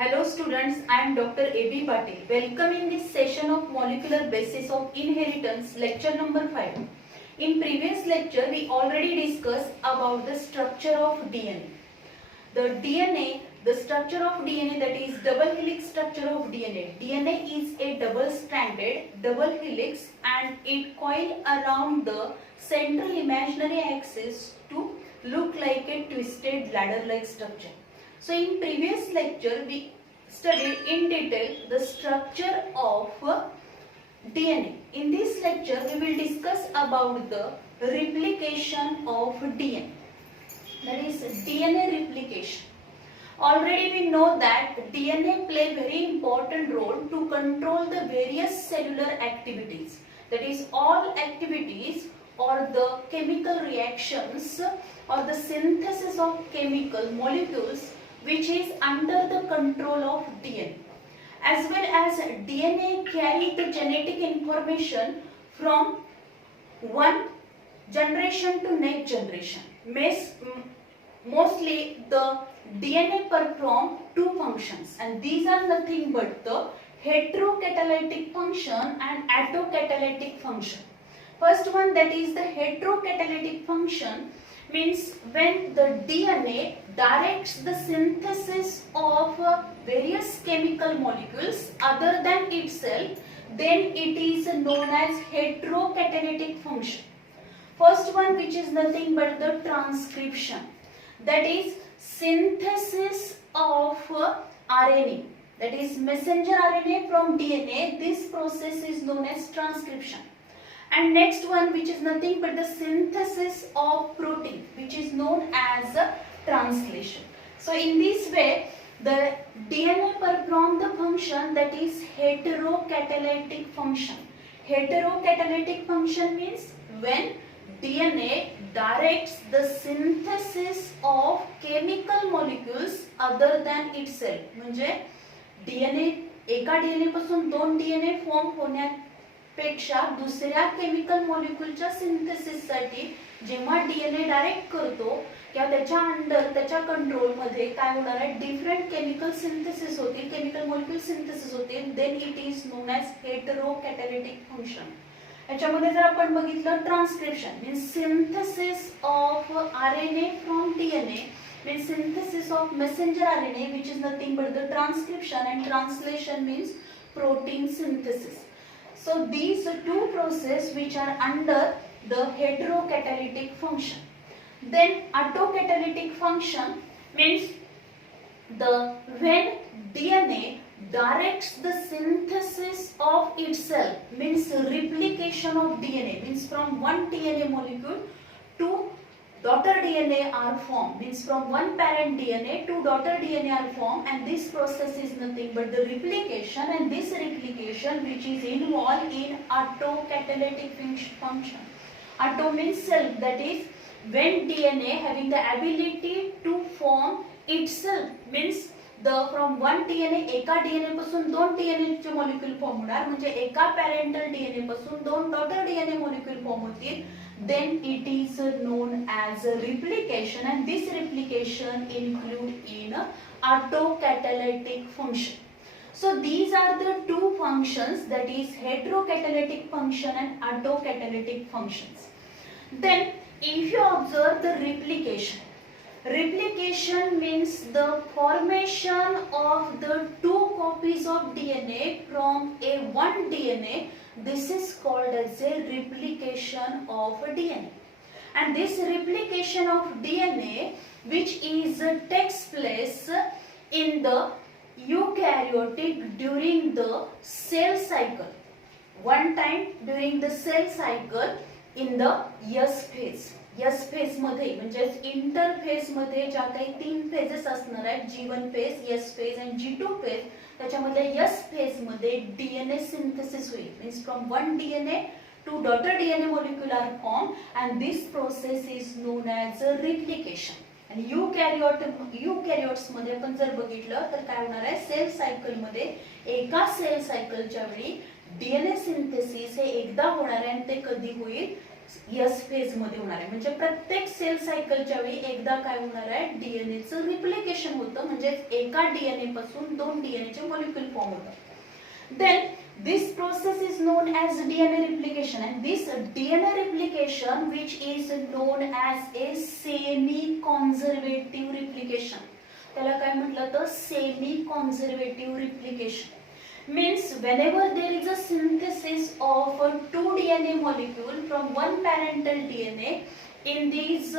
Hello students, I am Dr. A.B. Patil. Welcome in this session of molecular basis of inheritance, lecture number 5. In previous lecture, we already discussed about the structure of DNA. The structure of DNA, that is double helix structure of DNA. DNA is a double-stranded double helix and it coils around the central imaginary axis to look like a twisted ladder-like structure. So in previous lecture we studied in detail the structure of DNA. In this lecture we will discuss about the replication of DNA. That is DNA replication. Already we know that DNA play very important role to control the various cellular activities. That is all activities or the chemical reactions or the synthesis of chemical molecules which is under the control of DNA. As well as DNA carry the genetic information from one generation to next generation. Mostly the DNA perform two functions and these are nothing but the heterocatalytic function and autocatalytic function. First one, that is the heterocatalytic function, means when the DNA directs the synthesis of various chemical molecules other than itself, then it is known as heterocatalytic function. First one, which is nothing but the transcription, that is synthesis of RNA, that is messenger RNA from DNA. This process is known as transcription. And next one, which is nothing but the synthesis of protein, which is known as translation. So in this way the DNA perform the function that is heterocatalytic function. Heterocatalytic function means when DNA directs the synthesis of chemical molecules other than itself. म्हणजे DNA एका DNA पासून दोन DNA form होण्यापेक्षा दुसऱ्या chemical मॉलिक्यूलच्या synthesis साठी जेव्हा DNA direct करतो किंवा त्याच्या अंडर त्याच्या कंट्रोल मध्ये काय होणार आहे, डिफरंट केमिकल सिंथेसिस होतील, केमिकल मॉलिक्यूल सिंथेसिस होतील, then it is known as heterocatalytic function. याच्यामध्ये जर आपण बघितलं transcription means synthesis of RNA from DNA, means synthesis of messenger RNA, which is nothing but the transcription, and translation means protein synthesis. So these two processes which are under the heterocatalytic function. Then autocatalytic function means when DNA directs the synthesis of itself, means replication of DNA, means from one DNA molecule to daughter DNA are formed, means from one parent DNA to daughter DNA are formed, and this process is nothing but the replication, and this replication which is involved in autocatalytic function. Auto means self, that is when DNA having the ability to form itself, means from one DNA एका DNA पासून दोन DNA चे molecule form होणार, म्हणजे एका parental DNA पासून दोन daughter DNA molecule form होतील, then it is known as replication, and this replication include in autocatalytic function. So these are the two functions, that is heterocatalytic function and autocatalytic functions. Then if you observe the replication, replication means the formation of the two copies of DNA from a one DNA. This is called as a replication of DNA, and this replication of DNA which is takes place in the eukaryotic during the cell cycle, one time during the cell cycle in the S phase. S phase मध्ये म्हणजे interphase मध्ये ज्या काही तीन phases असणार आहेत, G1 phase, S phase आणि G2 phase, त्याच्यामध्ये S फेज मध्ये DNA सिंथेसिस होईल, means from one DNA to daughter DNA molecule are formed, and this process is known as replication. आणि युकॅरियोट्स मध्ये आपण जर बघितलं तर काय होणार आहे, सेल सायकल मध्ये एका सेल सायकलच्या वेळी DNA सिंथेसिस हे एकदा होणार आहे, आणि ते कधी होईल, एस फेज मध्ये होणार आहे. म्हणजे प्रत्येक सेल सायकलच्या वेळी एकदा काय होणार आहे, डीएनए चं रिप्लिकेशन होतं, म्हणजे एका डीएनए पासून 2 डीएनए चे मॉलिक्यूल फॉर्म होतात. Then this process is known as DNA replication, and this DNA replication which is known as a semi-conservative replication. त्याला काय म्हटलं तर semi-conservative replication. Means whenever there is a synthesis of two DNA molecule from one parental DNA in these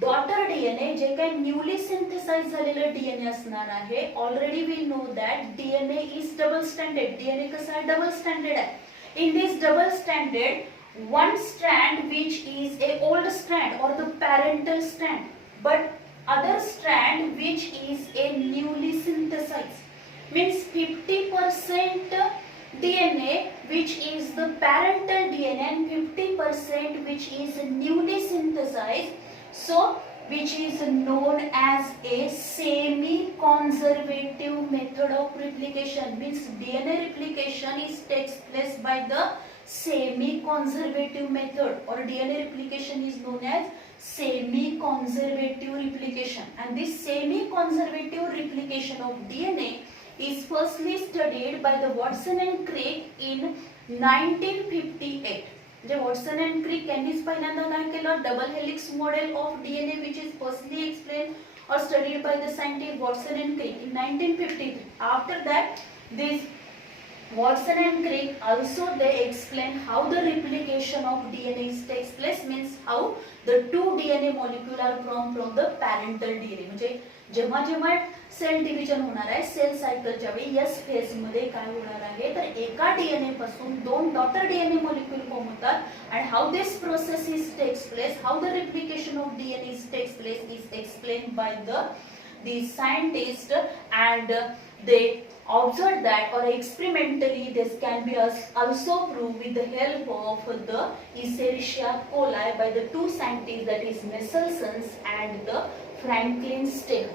daughter DNA जे काही newly synthesize झालेलं DNA असणार आहे. Already we know that DNA is double standard. DNA कसं आहे, double standard आहे. In this double standard one strand which is a old strand और the parental strand, but other strand which is a newly synthesize. Means 50% DNA which is the parental DNA and 50% which is newly synthesized. So which is known as a semi-conservative method of replication. Means DNA replication takes place by the semi-conservative method, or DNA replication is known as semi-conservative replication. And this semi-conservative replication of DNA is firstly studied by the Watson and Crick in 1958. जे Watson and Crick यांनीच पहिल्यांदा काय केलं, double helix model of DNA which is firstly explain or studied by the scientist Watson and Crick in 1953. After that this Watson and Crick also they explain how the replication of DNA takes place, means how the two DNA molecule are from the parental DNA. म्हणजे जेव्हा जेव्हा cell division होणार आहे cell सायकलच्या वेळी S phase मध्ये काय होणार आहे तर एका डीएनए पासून 2 डॉटर डीएनए मॉलिक्यूल फॉर्म होतात. and how this process is takes place, how the replication of DNA takes place is explained by the scientists, and they observed that, or experimentally this can be also proved with the help of the Escherichia coli by the two scientists, that is Mendelssohn and the Franklin Steiner.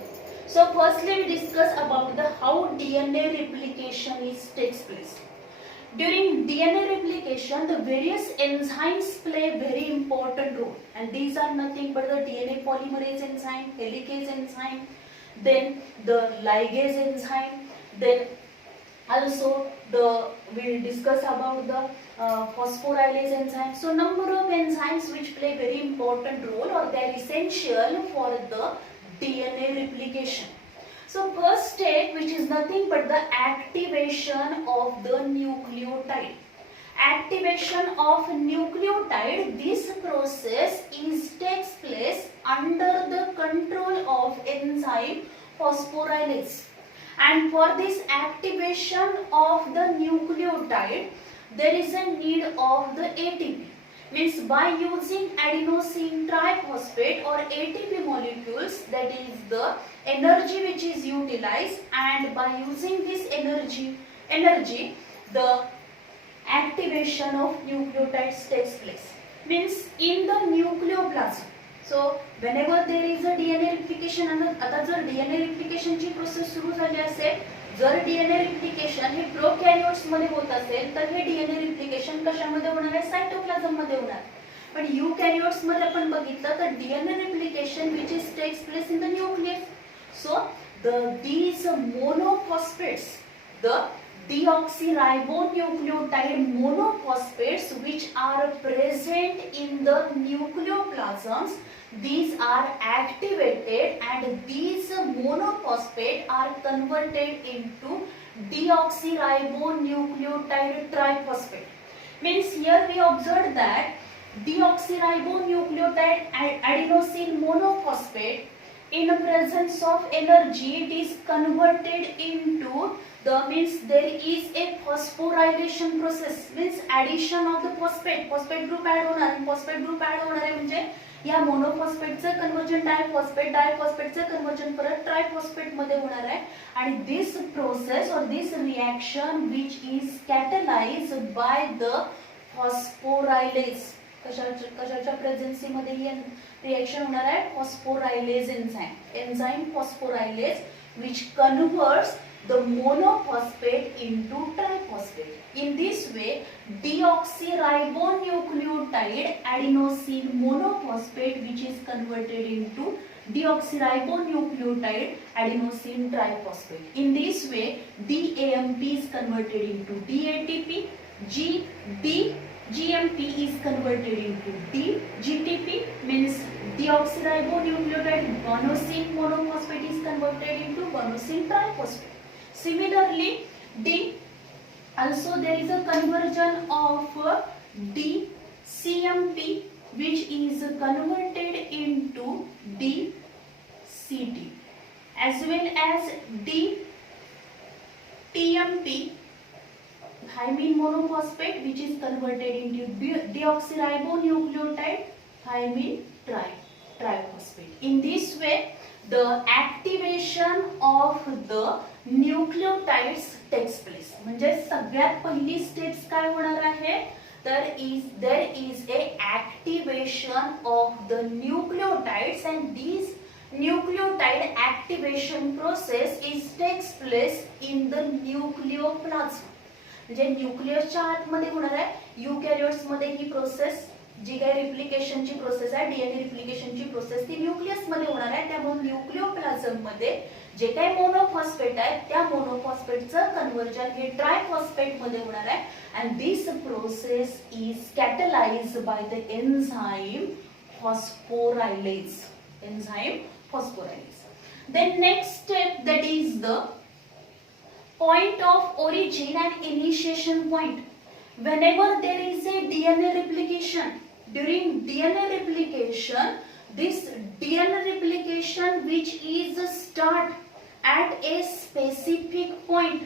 So firstly we discuss about the how DNA replication takes place. During DNA replication the various enzymes play very important role, and these are nothing but the DNA polymerase enzyme, helicase enzyme, then the ligase enzyme, then also we discuss about the phosphorylase enzyme. So number of enzymes which play very important role, or they are essential for the DNA replication. So first step, which is nothing but the activation of the nucleotide. Activation of nucleotide, this process takes place under the control of enzyme phosphorylase. And for this activation of the nucleotide, there is a need of the ATP. Means by using adenosine triphosphate or ATP molecules, that is the energy which is utilized, and by using this energy the activation of nucleotides takes place. Means in the nucleoplasm. So whenever there is a DNA replication, आता जर DNA replication ची process सुरू झाली असेल, जर DNA replication हे प्रोकॅरियोट्स मध्ये होत असेल तर हे DNA replication कशामध्ये होणार आहे, सायटोप्लाझम मध्ये होणार. पण युकॅरियोट्स मध्ये आपण बघितलं तर DNA replication which is takes place in the nucleus. So these monophosphates, the deoxyribonucleotide monophosphates which are present in the nucleoplasms, these are activated, and these monophosphates are converted into deoxyribonucleotide triphosphate. Means here we observed that deoxyribonucleotide adenosine monophosphate, in the presence of energy, it is converted into means there is a phosphorylation process, means addition of the phosphate group add होणार, phosphate group add होणार आहे म्हणजे या मोनोफॉस्फेटचं conversion डायफॉस्फेटचं conversion परत triphosphate मध्ये होणार आहे. आणि this process or this reaction which is catalysed by the phosphorylase. कशाच्या प्रेझेन्सी मध्ये ही रिएक्शन होणार आहे, phosphorylase enzyme phosphorylase which converts the monophosphate into triphosphate. In this way, deoxyribonucleotide adenosine monophosphate, which is converted into deoxyribonucleotide adenosine triphosphate. In this way, DAMP is converted into DATP, GMP is converted into DGTP, means deoxyribonucleotide guanosine monophosphate is converted into guanosine triphosphate. Similarly, also there is a conversion of DCMP, which is converted into DCT, as well as DTMP, thymine monophosphate, which is converted into deoxyribonucleotide thymine triphosphate. In this way, the activation of the nucleotides takes place. म्हणजे सगळ्यात पहिली steps काय होणार आहे, there is a activation of the nucleotides, and these nucleotide activation process takes place in the nucleoplasm. म्हणजे न्यूक्लियसच्या आतमध्ये होणार आहे. युकॅरियोट्स मध्ये ही प्रोसेस, जी काही रिप्लिकेशनची प्रोसेस आहे, डीएनए रिप्लिकेशनची प्रोसेस, ती न्यूक्लियस मध्ये होणार आहे. त्यामुळे न्यूक्लियोप्लाझम मध्ये जे काही मोनोफॉस्फेट आहे, त्या मोनोफॉस्फेटचं कन्वर्जन हे ट्रायफॉस्फेट मध्ये होणार आहे. And this process is catalysed by the enzyme phosphorylase. Then next step, that is the point of origin and initiation point. Whenever there is a DNA replication, during DNA replication, this DNA replication which is start at a specific point,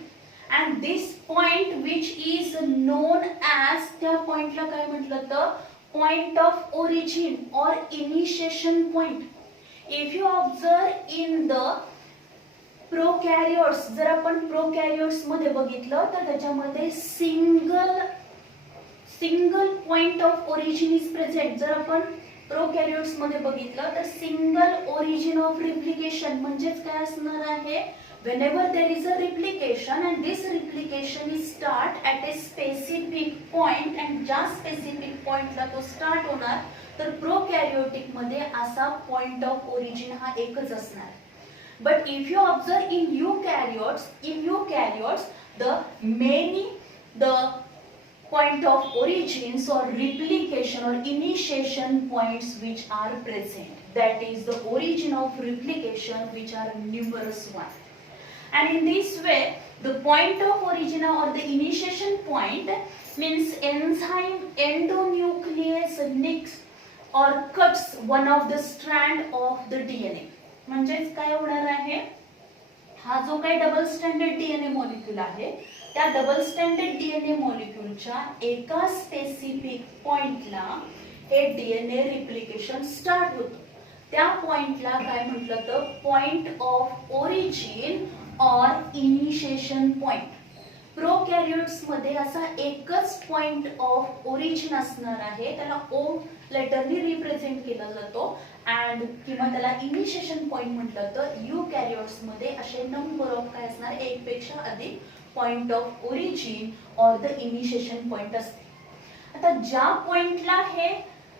and this point which is known as, त्या पॉइंटला काय म्हटलं तर point of origin or initiation point. If you observe in the प्रोकॅरियोट्स, जर आपण प्रोकॅरियोट्स मध्ये बघितलं तर त्याच्यामध्ये single point of origin is present. जर आपण प्रोकॅरियोट्स मध्ये बघितलं तर सिंगल ओरिजिन ऑफ रिप्लिकेशन म्हणजेच काय असणार आहे, whenever there is a replication and this replication is start at a specific point, and ज्या स्पेसिफिक पॉइंटला तो स्टार्ट होणार, तर प्रोकॅरियोटिक मध्ये असा पॉइंट ऑफ ओरिजिन हा एकच असणार. But if you observe in eukaryotes, the point of origins or replication or initiation points which are present, that is the origin of replication, which are numerous one. And in this way, the point of origin or the initiation point means enzyme endonuclease nicks or cuts one of the strand of the DNA. म्हणजेच काय होणार आहे, हा जो काही double standard DNA molecule आहे, त्या double standard DNA मॉलिक्यूलच्या एका स्पेसिफिक पॉइंटला हे डीएनए रिप्लिकेशन स्टार्ट होतं. त्या पॉइंटला काय म्हटलं तर पॉइंट ऑफ ओरिजिन और इनिशिएशन पॉइंट. प्रोकॅरियोट्स मध्ये असा एकच पॉइंट ऑफ ओरिजिन असणार आहे, त्याला ओ लेटरनी रिप्रेझेंट केला जातो, अँड किंवा त्याला इनिशिएशन पॉइंट म्हटलं तर यूकॅरियोट्स मध्ये असे नंबर ऑफ काय असणार, एक पेक्षा अधिक पॉइंट ऑफ ओरिजिन और द इनिशिएशन पॉइंट असते. आता ज्या पॉइंटला हे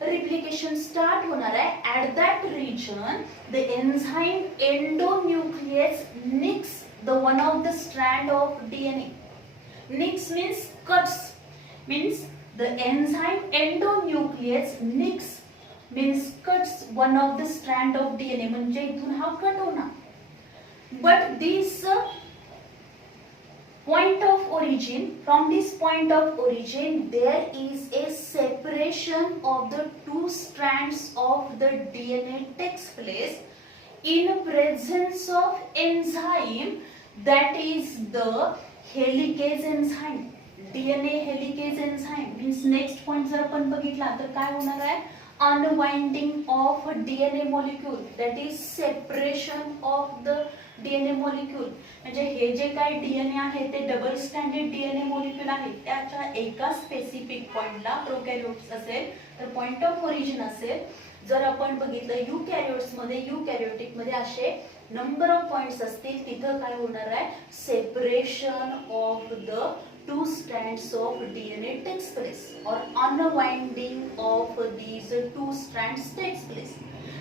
रिप्लिकेशन स्टार्ट होणार आहे, at that region the enzyme endonuclease nicks the one of the strand of DNA. Nicks means cuts, means the enzyme endonuclease nicks means cuts one of the strand of DNA, म्हणजे इथून हा cut होणार. But this point of origin, from this point of origin there is a separation of the two strands of the DNA takes place in presence of enzyme, that is the helicase enzyme. DNA helicase enzyme means next point जर आपण बघितला तर काय होणार आहे, unwinding of DNA molecule, that is separation of the DNA molecule. म्हणजे हे जे काही DNA आहे ते डबल स्टँडर्ड डीएनए मॉलिक्यूल आहे, त्याच्या एका स्पेसिफिक पॉइंटला प्रोकॅरियोट्स असेल तर पॉइंट ऑफ ओरिजिन असेल, जर आपण बघितलं युकॅरियोटिक मध्ये असे नंबर ऑफ पॉइंट्स असतील, तिथं काय होणार आहे, separation of the two strands of DNA takes place or unwinding of these two strands takes place,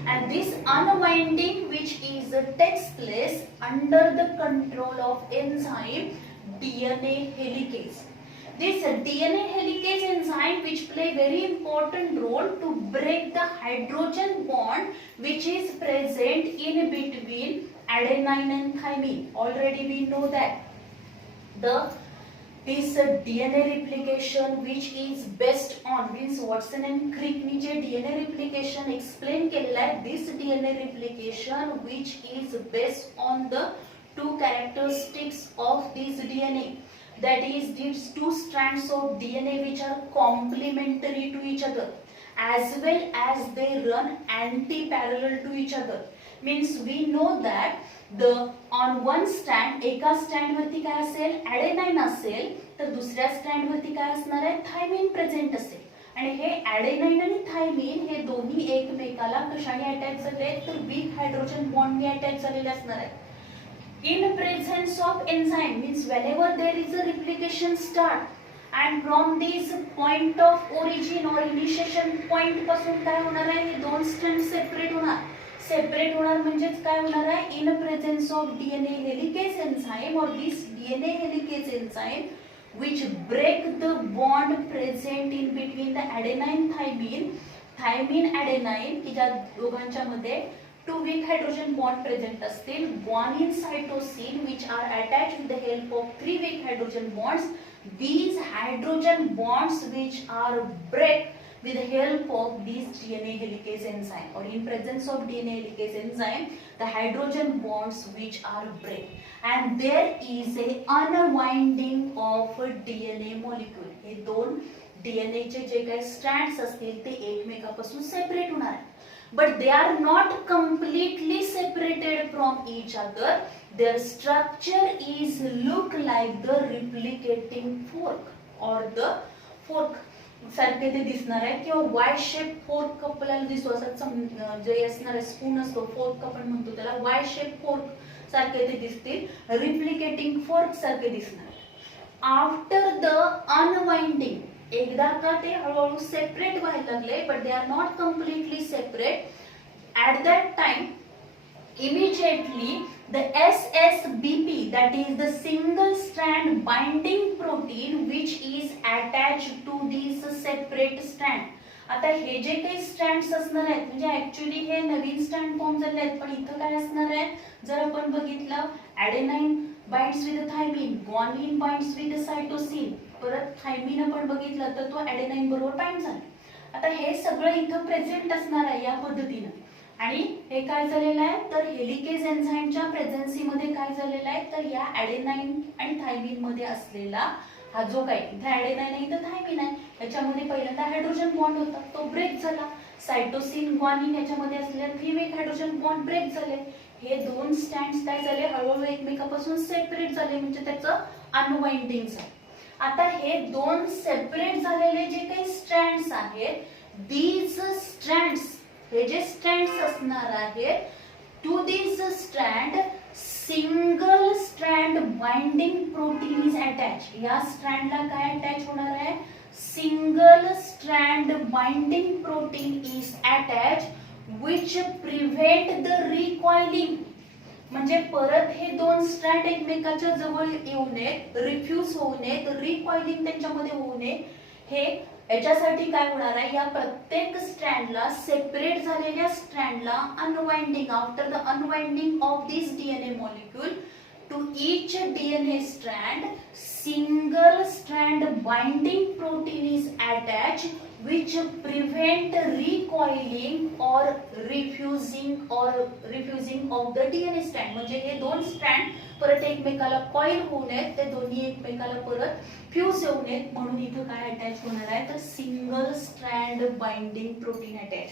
and this unwinding which is takes place under the control of enzyme DNA helicase. This DNA helicase enzyme which play very important role to break the hydrogen bond which is present in between adenine and thymine. Already we know that this DNA replication which is based on means Watson and Crick ने जे DNA replication explain केलेला आहे, this DNA replication which is based on the two characteristics of this DNA, that is these two strands of DNA which are complementary to each other as well as they run anti-parallel to each other. Means we know that the on one strand एका strand वरती काय असेल, ॲडेनाइन असेल, तर दुसऱ्या strand वरती काय असणार आहे, थायमिन प्रेझेंट असेल. आणि हे ॲडेनाइन आणि थायमिन हे दोन्ही एकमेकाला कशाने अटॅच झाले, तर वीक हायड्रोजन बॉन्डने अटॅच झालेले असणार आहेत. In presence of enzyme means whenever there is a replication start and from this point of origin or initiation point पासून काय होणार आहे, हे दोन स्ट्रँड सेपरेट होणार म्हणजेच काय होणार आहे, in presence of DNA helicase enzyme or this DNA helicase enzyme which break the bond present in between the adenine thymine adenine की ज्या दोघांच्या मध्ये two weak hydrogen bond present असतील, guanine cytosine which are attached with the help of three weak hydrogen bonds. These hydrogen bonds which are break with the help of these DNA helicase enzyme, or in presence of DNA helicase enzyme the hydrogen bonds which are break, and there is a unwinding of a DNA molecule. हे दोन DNA चे जे काही strands असतील ते एकमेकांपासून separate होणार आहे, but they are not completely separated from each other. Their structure is look like the replicating fork or the fork सारखे ते दिसणार आहे, किंवा वाय शेप फोर्क आपल्याला दिसतो, असा जे असणार स्पून असतो फोर्क आपण म्हणतो त्याला, वाय शेप फोर्क सारखे ते दिसतील, रिप्लिकेटिंग फोर्क सारखे दिसणार. आफ्टर द अनवाइंडिंग, एकदा का ते हळूहळू सेपरेट व्हायला लागले, but they are not completely separate. At that time immediately the SSBP, that is the single strand binding protein which is attached to these separate strand. आता हे जे काही स्ट्रँड्स असणार आहेत म्हणजे ऍक्च्युअली हे नवीन स्ट्रँड फॉर्म झाले आहेत, पण इथं काय असणार आहे, जर आपण बघितलं adenine binds with thymine, guanine binds with cytosine, परत थायमिन आपण बघितलं तर तो ॲडेनाइन बरोबर बाइंड झाला. आता हे सगळं इथं प्रेझेंट असणार आहे या पद्धतीने, आणि हे काय झालेलं आहे, तर हेलिकेज एन्झाइमच्या प्रेझेन्सी मध्ये काय झालेलं आहे, तर या ॲडेनाइन आणि थायमिन मध्ये असलेला हा जो काही इथे ॲडेनाइन आहे इथं थायमिन आहे, याच्यामध्ये पहिल्यांदा हायड्रोजन बॉन्ड होता तो ब्रेक झाला. सायटोसिन ग्वानिन याच्यामध्ये असलेले थ्री वेक हायड्रोजन बॉन्ड ब्रेक झाले. हे दोन स्ट्रँड्स काय झाले, हळूहळू एकमेकांपासून सेपरेट झाले, म्हणजे त्याचं अनवाइंडिंग झालं. आता हे दोन सेपरेट झालेले जे काही स्ट्रँड्स आहेत, दीज स्ट्रँड्स, हे जे स्ट्रँड्स असणार आहेत, to this strand single strand binding protein is attach. या स्ट्रँडला काय अटॅच होणार आहे, single strand binding protein is attach which prevent the recoiling. म्हणजे परत हे दोन स्ट्रँड एकमेकाच्या जवळ येऊ नयेत, रिफ्यूज होऊ नयेत, रिकॉइलिंग त्यांच्यामध्ये होऊ नये. हे याच्यासाठी काय होणार आहे, या प्रत्येक स्ट्रँडला सेपरेट झालेल्या स्ट्रँडला unwinding, after the unwinding of this DNA molecule to each DNA strand single strand binding protein is attach which prevent recoiling or refusing of the DNA strand. म्हणजे हे दोन स्ट्रँड परत एकमेकाला कॉईल होऊ नयेत, ते दोन्ही एकमेकाला परत फ्यूज होऊ नयेत, म्हणून इथं काय अटॅच होणार आहे, तर single strand binding protein attach.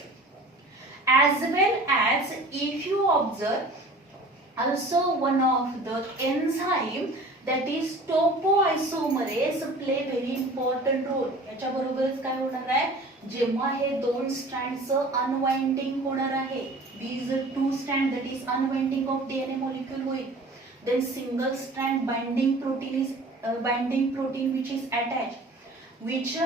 As well as if you observe Also one of the enzyme that is topoisomerase play very important role. याच्या बरोबरच काय होणार आहे, जेव्हा हे दोन स्ट्रँडचं अनवाइंडिंग होणार आहे, these two strand that is unwinding of DNA molecule होईल, then single strand binding protein which is attached, which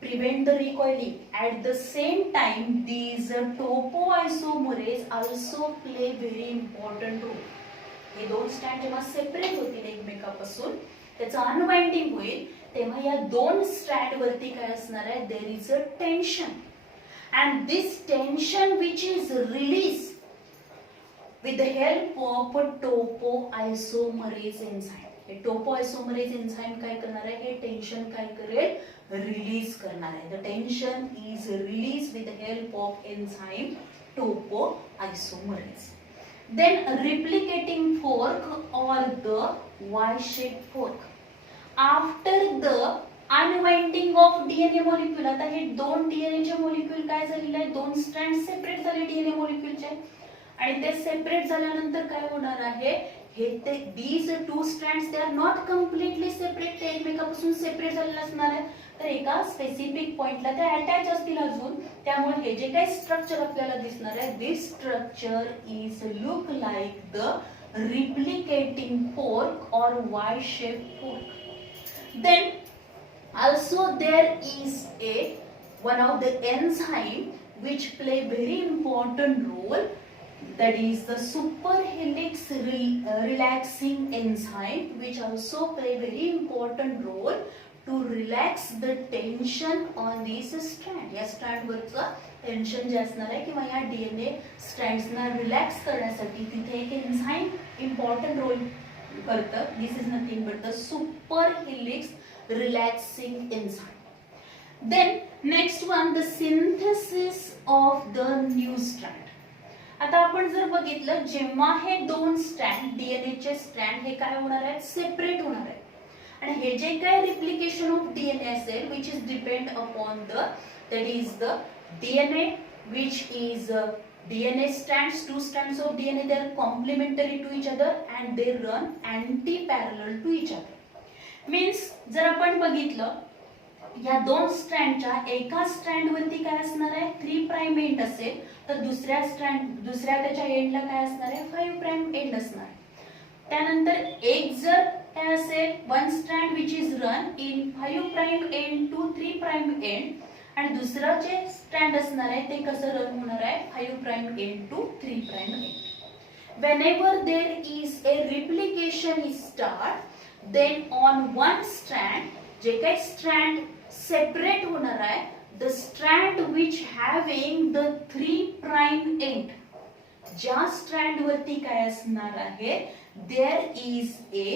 prevent the recoiling. At the same time, these topoisomerase also play very important role. हे दोन strand जेव्हा separate होतील एकमेकापासून, त्याचं unwinding होईल, तेव्हा या दोन strand वरती काय असणार आहे, there is a tension, and this tension which is release with the help of topoisomerase enzyme. हे topoisomerase enzyme काय करणार आहे, हे टेन्शन काय करेल, रिलीज करणार आहे. The tension is released with the help of enzyme topoisomerase. Then replicating fork or the Y-shaped fork. After the unwinding of DNA molecule, आता हे दोन DNA चे molecule काय झालेले आहे, दोन स्ट्रँड सेपरेट झाले DNA molecule चे, आणि ते सेपरेट झाल्यानंतर काय होणार आहे, हे ते these two strands they are not completely separate, ते एकमेकांपासून सेपरेट झालेले असणार आहे, तर एका स्पेसिफिक पॉइंटला ते अटॅच असतील अजून. त्यामुळे हे जे काही स्ट्रक्चर आपल्याला दिसणार आहे, this structure is look like the replicating fork or Y shape fork. Then also there is a one of the enzyme which play very important role, that is the superhelix relaxing enzyme, which also play very important role to relax the tension on this strand. या strand वरचं tension जे असणार आहे किंवा या DNA स्ट्रँड्सना relax करण्यासाठी तिथे एक enzyme important role करतं. This is nothing but the superhelix relaxing enzyme. Then next one, the synthesis of the new strand. आता आपण जर बघितलं, जेव्हा हे दोन स्ट्रँड डीएनए चे स्ट्रँड हे काय होणार आहेत, सेपरेट होणार आहे, आणि हे जे काय रिप्लिकेशन ऑफ डीएनए असेल which is depend upon the that is the DNA which is DNA strands, two strands of DNA, they are complementary to each other and they run anti-parallel to each other. Means जर आपण बघितलं, या दोन स्ट्रँडच्या एका strand वरती काय असणार आहे, 3 प्राइम एंड असेल, तर दुसऱ्या त्याच्या एंडला काय असणार आहे, 5 प्राइम एंड असणार आहे. त्यानंतर एक जर काय असेल, one strand which is run in 5 prime end to 3 prime end, आणि दुसरं जे स्ट्रँड असणार आहे ते कसं रन होणार आहे, 5 prime end to 3 prime end. Whenever there is a replication is start, then on one strand, जे काही स्ट्रँड सेपरेट होणार आहे, the strand which having the 3 prime end, ज्या स्ट्रँड वरती काय असणार आहे, there is a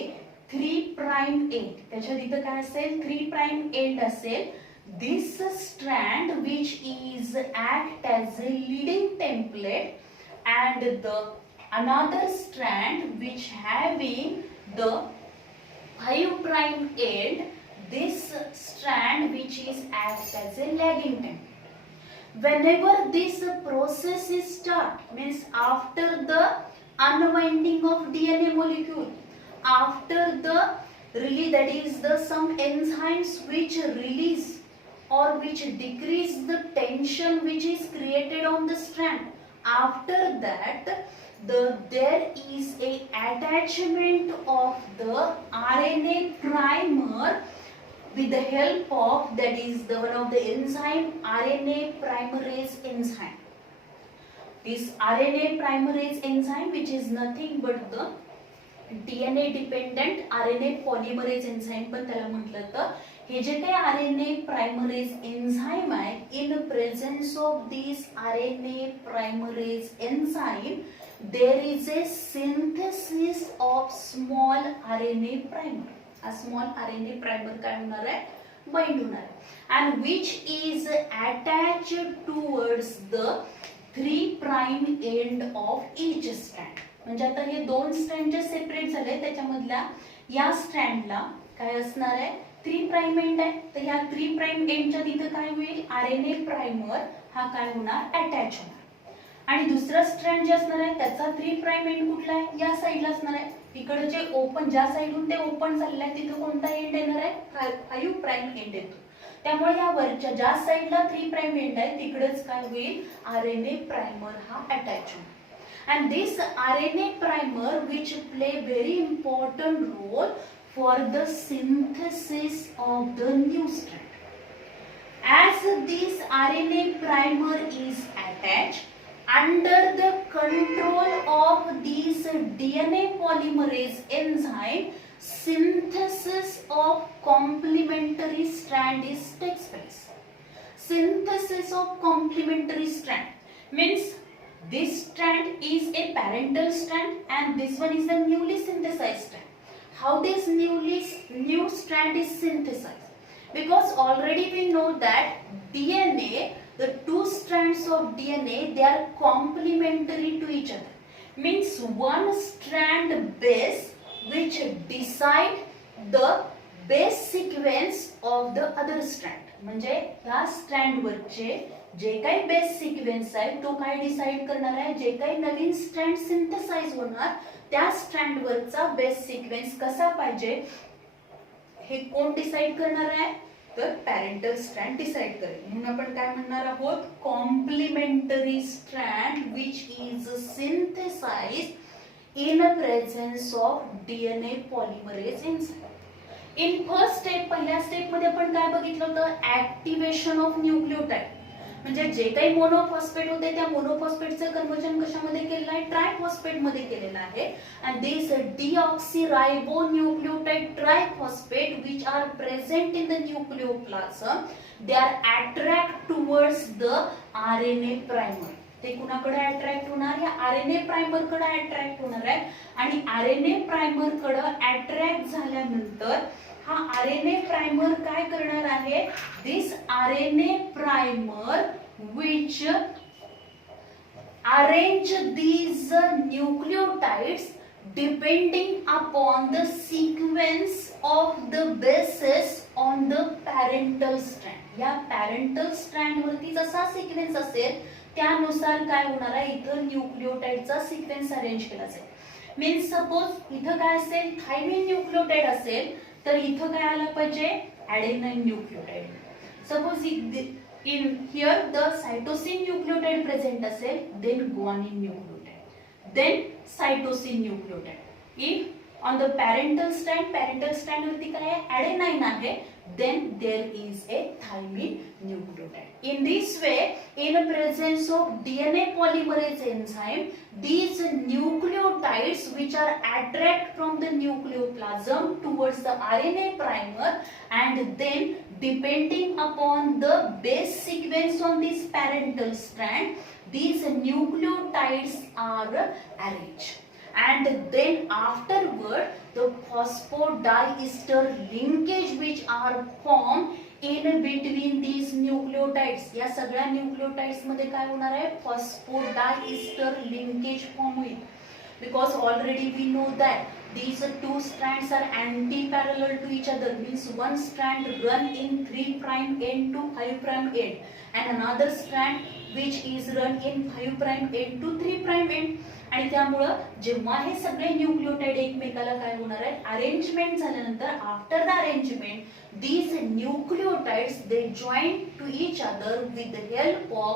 3 prime end, त्याच्या तिथे काय असेल, 3 prime end असेल. This strand which is act as a leading template and the another strand which having the 5 prime end, this strand which is act as a lagging template. Whenever this process is start, means after the unwinding of DNA molecule, after the release, that is the some enzymes which release or which decrease the tension which is created on the strand, after that there is a attachment of the RNA primer with the help of, that is the one of the enzyme, RNA polymerase enzyme. This RNA polymerase enzyme which is nothing but the DNA dependent RNA polymerase enzyme पण त्याला म्हटलं तर. हे जे काही RNA polymerase enzyme आहे, in presence of this RNA polymerase enzyme, there is a synthesis of small RNA primer. A small RNA primer काय होणार आहे, bind होणार आहे, and which is attached towards the 3 prime end of each strand. म्हणजे आता हे दोन strand जे separate झाले त्याच्यामधल्या या स्ट्रँडला काय असणार आहे, 3 प्राइम एंड आहे, तर ह्या 3 प्राइम एंडच्या तिथे काय होईल, RNA प्राइमर हा काय होणार, अटॅच होणार. आणि दुसरा स्ट्रँड जे असणार आहे त्याचा 3 प्राइम एंड कुठला आहे, या साईडला असणार आहे. इकडे जे ओपन, ज्या साईडून ते ओपन झालेलं आहे तिथे कोणता एंड येणार आहे, 5 प्राइम एंड येतो. त्यामुळे या वरच्या ज्या साईडला 3 प्राइम एंड आहे तिकडेच काय होईल, आरएनए प्राइमर हा अटॅच होईल. And this RNA primer which play very important role for the synthesis of the new strand. As this RNA primer is attached under the control of this DNA polymerase enzyme, synthesis of complementary strand is takes place. Synthesis of complementary strand means this strand is a parental strand and this one is the newly synthesized strand. How this new strand is synthesized? Because already we know that DNA, the two strands of DNA, they are complementary to each other. Means one strand base which decide the base sequence of the other strand. म्हणजे या strand वरचे जे काही base sequence आहे तो काय decide करणार आहे, जे काही नवीन स्ट्रँड सिंथेसाइज होणार त्या स्ट्रँड वरचा बेस सिक्वेन्स कसा पाहिजे हे कोण डिसाइड करणार आहे, तर पॅरेंटल स्ट्रँड डिसाइड करेल. म्हणून आपण काय म्हणणार आहोत, complementary strand which is synthesized in presence of DNA polymerase enzyme. In first step, पहिल्या स्टेप मध्ये आपण काय बघितलं होतं, ऍक्टिव्हेशन ऑफ न्यूक्लियोटाइड. म्हणजे जे काही मोनोफॉस्फेट होते त्या मोनोफॉस्फेटचं कन्वर्जन कशामध्ये केलेलं आहे, ट्रायफॉस्फेट मध्ये केलेलं आहे. And this deoxyribonucleotide triphosphate which are present in the nucleoplasm, they are attract towards the RNA primer. ते कुणाकडे अट्रॅक्ट होणार, या आरएनए प्राइमर कडे अट्रॅक्ट होणार आहे. आणि आरएनए प्राइमर कडे अट्रॅक्ट झाल्यानंतर हा आरएनए प्राइमर काय करणार आहे, this RNA primer which arrange these nucleotides depending upon the sequence of the bases on the parental strand. या parental strand वरती जसा सिक्वेन्स असेल त्यानुसार काय होणार आहे, इथं न्यूक्लियोटाइडचा सिक्वेन्स अरेंज केला जाईल. मीन्स सपोज इथं काय असेल, थायमिन न्यूक्लियोटाइड असेल तर इथं काय आलं पाहिजे, adenine nucleotide. Suppose in here the cytosine nucleotide present असेल, then guanine nucleotide, then cytosine nucleotide. If on the parental strand वरती काय आहे, adenine आहे, then there is a thymine nucleotide. In this way, in presence of DNA polymerase enzyme, these nucleotides which are attract from the nucleoplasm towards the RNA primer, and then depending upon the base sequence on this parental strand, these nucleotides are arranged. And then afterward the phosphodiester linkage which are formed in between these nucleotides. या सगळ्या nucleotides मध्ये काय होणार आहे, phosphodiester linkage form होईल. Because already we know that these two strands are anti-parallel to each other, means one strand run in 3 prime end to 5 prime end, and another strand which is run in 5 prime end to 3 prime end. आणि त्यामुळे जेव्हा हे सगळे nucleotide एकमेकाला काय होणार आहे, arrangement झाल्यानंतर after the arrangement these nucleotides they join to each other with the help of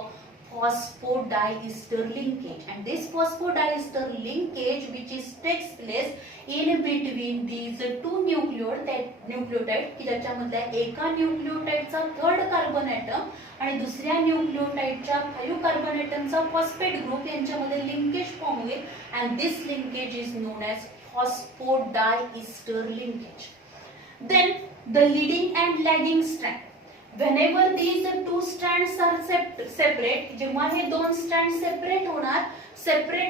phosphodiester linkage. And this phosphodiester linkage which is takes place in between these two nucleotide की ज्याच्यामधल्या एका न्यूक्लियोटाइडचा 3rd carbon atom आणि दुसऱ्या न्यूक्लियोटाइडच्या 5 carbon ॲटमचा phosphate group यांच्यामध्ये linkage form होईल. and this linkage is known as phosphodiester linkage. Then the leading and lagging strand. Whenever these two strands are separate, जेव्हा हे दोन strand separate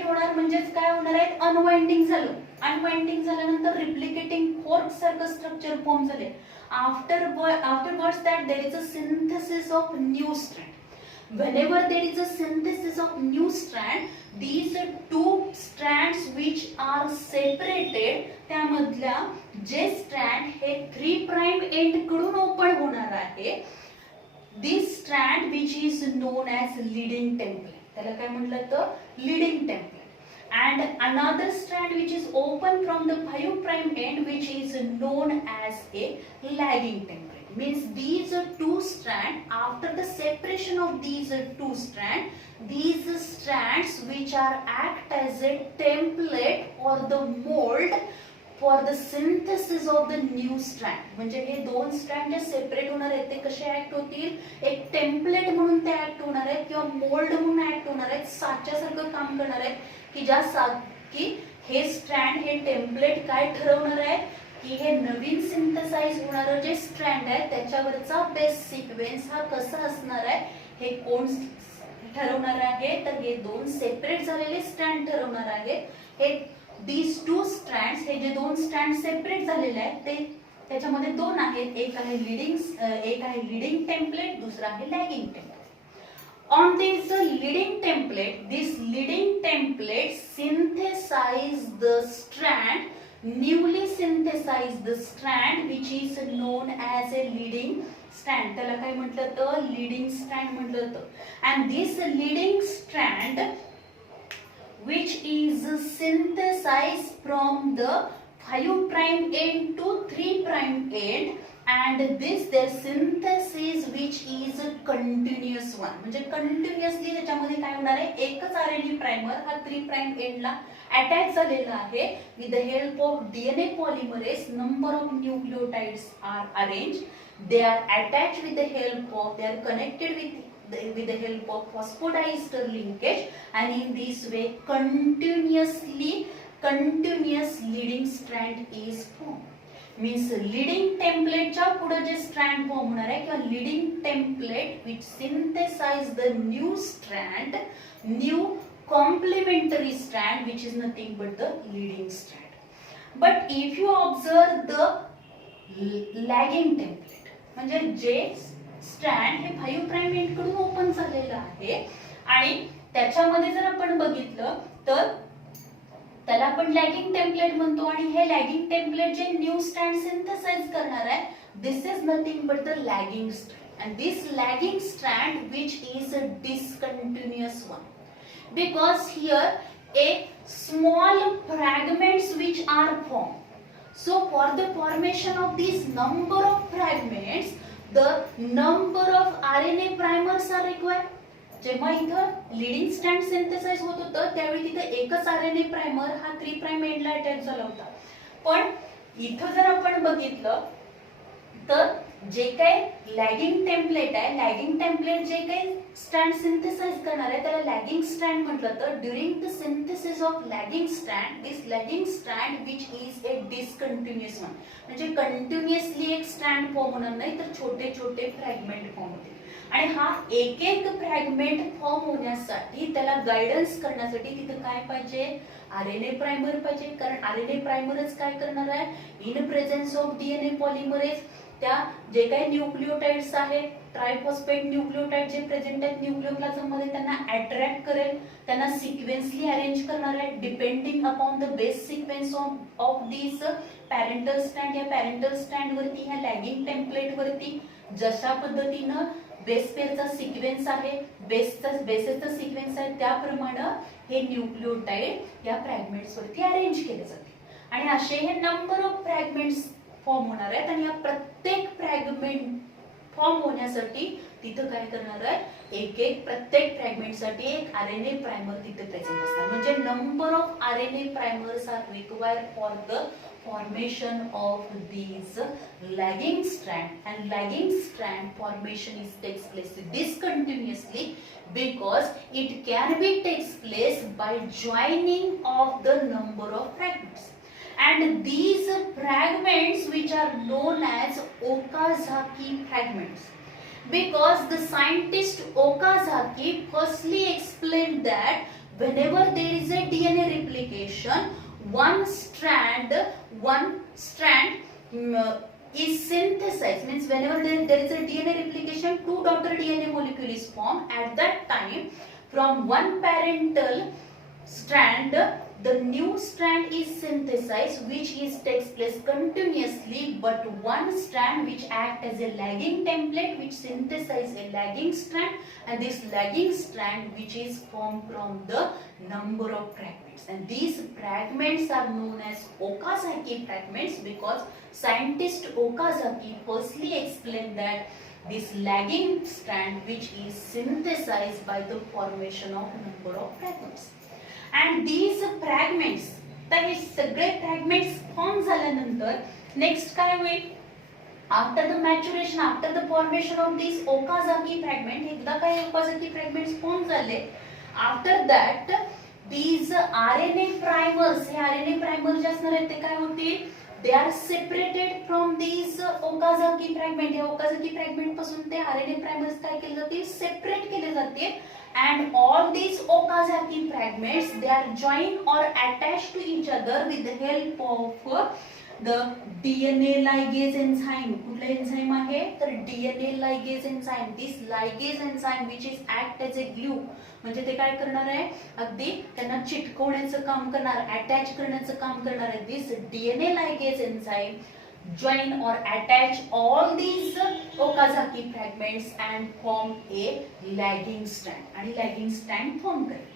होणार म्हणजेच काय होणार आहे, अनवाइंडिंग झालं. अनवाइंडिंग झाल्यानंतर रिप्लिकेटिंग फोर्क सारखं स्ट्रक्चर फॉर्म झाले. afterwards that there is a synthesis of new strand. Whenever there is a synthesis of new strand, these two strands which are separated, त्यामधल्या जे स्ट्रँड हे 3 प्राइम एंड कडून open होणार आहे, this strand which is known as leading template. त्याला काय म्हटलं तर leading template. And another strand which is open from the 5 prime end which is known as a lagging template. Means these are two strands. After the separation of these two strands, these strands which are act as a template or the mold for the synthesis of the new strand. म्हणजे हे दोन strand जे separate होणार आहेत ते कसे act होतील, एक template म्हणून ते ऍक्ट होणार आहेत किंवा मोल्ड म्हणून ऍक्ट होणार आहेत, साच्यासारखं काम करणार आहेत की ज्या की हे स्ट्रँड हे टेम्पलेट काय ठरवणार आहे की हे नवीन सिंथेसाइज होणारं जे स्ट्रँड आहे त्याच्यावरचा बेस सिक्वेन्स हा कसा असणार आहे हे कोण ठरवणार आहे, तर हे दोन सेपरेट झालेले स्ट्रँड ठरवणार आहेत. हे these two strands, हे जे दोन स्ट्रँड सेपरेट झालेले आहेत ते त्याच्यामध्ये दोन आहेत, एक आहे लीडिंग टेम्पलेट, दुसरा आहे lagging template. On this leading template, this leading template synthesize the strand, newly synthesize the strand which is known as a leading strand. त्याला काय म्हटलं तर leading strand म्हटलं तर. And this leading strand which is synthesized from the 5 prime end to 3 prime end, and this their synthesis which is a continuous one. म्हणजे continuously त्याच्यामध्ये काय होणार आहे, एकच आरएनए प्रायमर हा 3 प्राइम एंडला अटॅच झालेला आहे. With the help of DNA polymerase number of nucleotides are arrange, they are attached with the help of, they are connected with the help of phosphodiester linkage, and in this way continuous leading strand is formed. Means leading template च्या पुढे जे strand form होणार आहे किंवा leading template which synthesize the new strand, new complementary strand which is nothing but the leading strand. But if you observe the lagging template, म्हणजे जे strand हे 5 prime end कडून open झालेलं आहे आणि त्याच्यामध्ये जर आपण बघितलं तर त्याला आपण लॅगिंग टेम्पलेट म्हणतो, आणि हे लॅगिंग टेम्पलेट जे न्यू स्ट्रँड सिंथेसाइज करणार आहे, this is nothing but the lagging strand. And this lagging strand which is a discontinuous one, because here a small fragments which are form. So for the formation of these number of fragments, the number of RNA primers are required. जेव्हा इथं leading strand synthesise होत होतं त्यावेळी तिथे एकच RNA primer हा 3 prime एंडला attach झाला होता. पण इथं जर आपण बघितलं तर जे काही लॅगिंग टेम्पलेट आहे, लॅगिंग टेम्पलेट जे काही स्ट्रँड सिंथेसाइज करणार आहे त्याला लॅगिंग स्ट्रँड म्हटलं तर during the synthesis of lagging strand, this lagging strand which is A discontinuous one, म्हणजे कंटिन्युअसली एक स्ट्रँड फॉर्म होणार नाही तर छोटे छोटे फ्रॅगमेंट फॉर्म होतील. आणि हा एक एक फ्रॅगमेंट फॉर्म होण्यासाठी त्याला गायडन्स करण्यासाठी तिथे काय पाहिजे, आरएनए प्रायमर पाहिजे. कारण आरएनए प्रायमरच काय करणार आहे, in presence of DNA polymerase त्या जे काही न्यूक्लियोटाइड्स आहेत, ट्रायफॉस्फेट न्यूक्लियोटाइड जे प्रेझेंट आहेत न्यूक्लियोप्लाझम मध्ये त्यांना अट्रॅक्ट करेल, त्यांना सिक्वेन्सली अरेंज करणार आहे depending upon the base sequence of this parental strand. या पॅरेंटल स्ट्रँड वरती, ह्या लॅगिंग टेम्पलेट वरती जशा पद्धतीनं बेस पेअरचा सिक्वेन्स आहे, बेसेसचा सिक्वेन्स आहे, त्याप्रमाणे हे न्यूक्लियोटाइड या फ्रॅगमेंट्स वरती अरेंज केले जाते. आणि असे हे नंबर ऑफ फ्रॅगमेंट्स फॉर्म होणार आहेत आणि या प्रत्येक फ्रॅगमेंट फॉर्म होण्यासाठी तिथं काय करणार आहे, एक एक प्रत्येक फ्रॅगमेंटसाठी एक आरएनए प्रायमर तिथे प्रेझेंट असणार. म्हणजे number of RNA primers are required for the formation of these lagging strand, and lagging strand formation takes place discontinuously because it can be takes place by joining of the number of fragments, and these fragments which are known as Okazaki fragments, because the scientist Okazaki firstly explained that whenever there is a DNA replication, one strand is synthesized, means whenever there is a DNA replication, two daughter DNA molecule is formed. At that time, from one parental strand, the new strand is synthesized, which takes place continuously but one strand which act as a lagging template which synthesize a lagging strand, and this lagging strand which is formed from the number of fragments, and these fragments are known as Okazaki fragments because scientist Okazaki firstly explained that this lagging strand which is synthesized by the formation of number of fragments, and these fragments, तर हे सगळे fragments form झाल्यानंतर next काय होईल, after the maturation, after the formation of this Okazaki fragment, एकदा काय Okazaki fragments form झाले, after that these RNA primers, हे RNA primer जे असणार आहेत ते काय होतील, they are separated from these Okazaki fragment, hey Okazaki fragment पासून ते RNA primers काय केले जातील, सेपरेट केले जातील, and all these Okazaki fragments they are joined or attached to each other with the help of the DNA ligase enzyme. कुठला enzyme आहे तर DNA ligase enzyme. This ligase enzyme which is act as a glue, म्हणजे ते काय करणार आहे, अगदी त्यांना चिटकवण्याचं काम करणार, अटॅच करण्याचं काम करणार आहे. This DNA ligase enzyme join or attach all these Okazaki fragments and form a lagging strand, आणि lagging strand form करेल.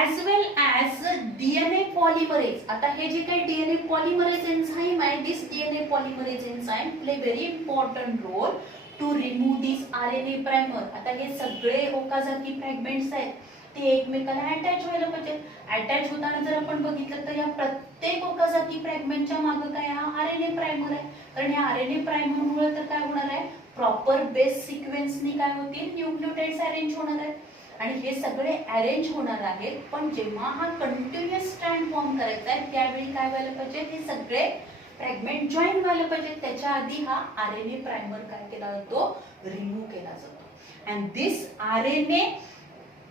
As well as DNA polymerase. आता हे जे काही DNA polymerase enzyme आहे, this DNA polymerase enzyme play very important role to remove this RNA primer. आता हे सगळे Okazaki fragments आहेत ते एकमेकाला अटॅच व्हायला पाहिजे. अटॅच होताना जर आपण बघितलं तर या प्रत्येक Okazaki फ्रॅगमेंटच्या मागे काय हा RNA प्रायमर आहे, कारण या RNA प्रायमर मुळे तर काय होणार आहे, प्रॉपर बेस सिक्वेन्सनी काय होतील, न्यूक्लियोटाइड्स अरेंज होणार आहेत, आणि हे सगळे अरेंज होणार आहेत. पण जेव्हा हा कंटिन्युअस स्ट्रँड फॉर्म करायचा आहे त्यावेळी काय व्हायला पाहिजे, हे सगळे फ्रॅगमेंट जॉईन व्हायला पाहिजे. त्याच्या आधी हा RNA प्रायमर काय केला जातो, रिमूव्ह केला जातो. And this RNA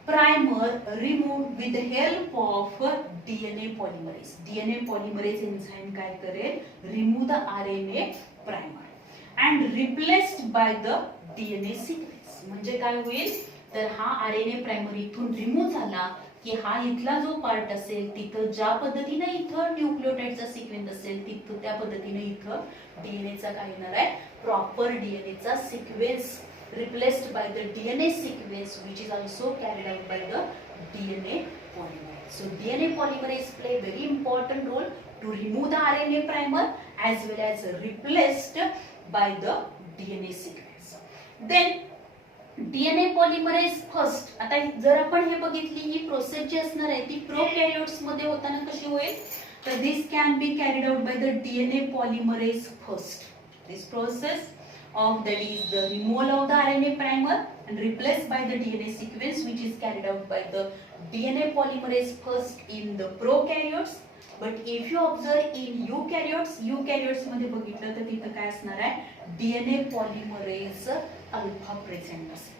primer removed with the help of DNA polymerase. DNA polymerase enzyme काय करेल, remove the RNA primer and replaced by the DNA sequence. म्हणजे काय होईल तर हा RNA प्रायमर इथून रिमूव्ह झाला की हा इथला जो पार्ट असेल तिथं ज्या पद्धतीने इथं न्यूक्लियोटाइडचा सिक्वेन्स असेल तिथं त्या पद्धतीने इथं डीएनएचा काय येणार आहे, प्रॉपर डीएनएचा sequence replaced by the DNA sequence which is also carried out by the DNA polymerase. So DNA polymerase play very important role to remove the RNA primer as well as replaced by the DNA sequence. Then DNA polymerase first, आता जर आपण हे बघितली ही process जी असणार आहे ती प्रोकॅरियोट्स मध्ये होताना कशी होईल, तर this can be carried out by the DNA polymerase first. This process of that is the removal of the RNA primer and replaced by the DNA sequence which is carried out by the DNA polymerase first in the prokaryotes. But if you observe in eukaryotes मध्ये बघितलं तर तिथं काय असणार आहे, DNA polymerase alpha present असेल.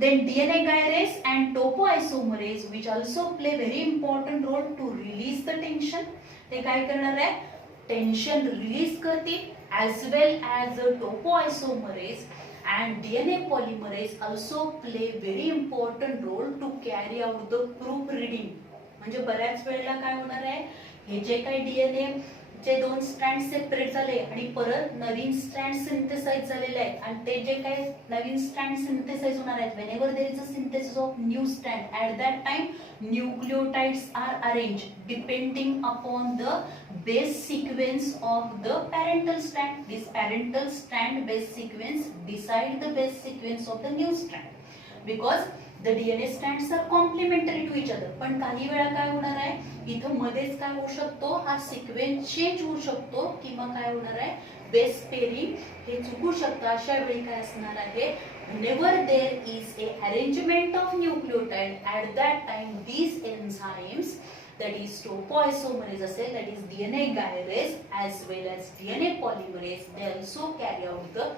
Then DNA gyrase and topoisomerase which also play very important role to release the tension. ते काय करणार आहे, टेन्शन रिलीज करतील, as well as topoisomerase and DNA polymerase also play very important role to carry out the proofreading. म्हणजे बऱ्याच वेळेला काय होणार आहे, हे जे काही डीएनए चे दोन स्ट्रँड सेपरेट झाले आणि परत नवीन स्ट्रँड सिंथेसाइज झालेले आहेत, आणि ते जे काही नवीन स्ट्रँड सिंथेसाइज होणार आहेत, whenever there is a synthesis of new strand, at that time nucleotides are arranged depending upon the base sequence of the parental strand. This parental strand base sequence decide the base sequence of the new strand because the DNA strands are complementary to each other. पण काही वेळा काय होणार आहे, इथं मध्येच काय होऊ शकतो, हा सिक्वेन्स चेंज होऊ शकतो किंवा काय होणार आहे, बेस पेरिंग हे चुकू शकतं. अशा वेळी काय असणार आहे, whenever there is a arrangement of nucleotide, at that time these enzymes, that is topoisomerase असेल, that is DNA gyrase as well as DNA polymerase, they also carry out the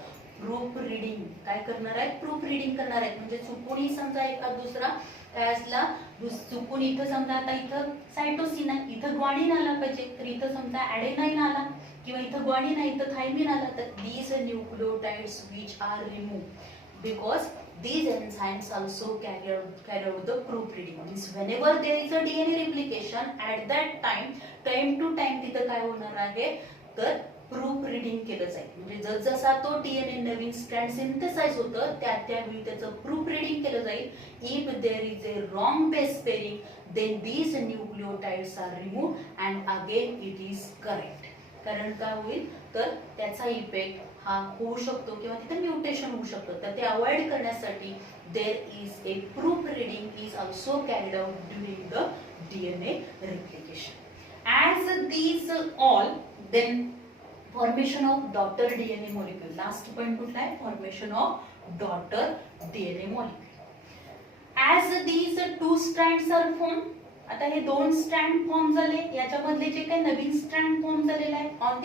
proof reading. काय करणार आहे, proof reading करणार आहेत. म्हणजे चुकूनही समजा एखाद दुसरा काय असला, चुकून इथं समजा आता इथं सायटोसिन आहे, इथं ग्वानिन आला पाहिजे, तर इथं समजा ॲडेनाइन आला किंवा इथं ग्वानिन आहे इथं थायमिन आला, तर these nucleotides which are removed because these enzymes also carry out the proofreading. Means whenever there is a DNA replication, at that time to time तिथं काय होणार आहे, तर प्रूफ रिडिंग केलं जाईल. म्हणजे जसजसा तो डीएनए नवीन स्ट्रँड सिंथेसाइज होतं त्यावेळी त्याचं प्रूफ रिडिंग केलं जाईल. If there is a wrong base pairing then these nucleotides are removed and again it is correct. कारण काय होईल तर त्याचा इफेक्ट हा होऊ शकतो किंवा तिथे म्युटेशन होऊ शकतं. तर ते अवॉइड करण्यासाठी there is a proof reading is also carried out during the DNA replication. As these all, then formation of daughter DNA molecule. Last point कुठला आहे? Formation of daughter DNA molecule. As these two strands are formed, आता हे दोन strand form झाले, याच्यामधले जे काही नवीन strand form झालेला आहे, on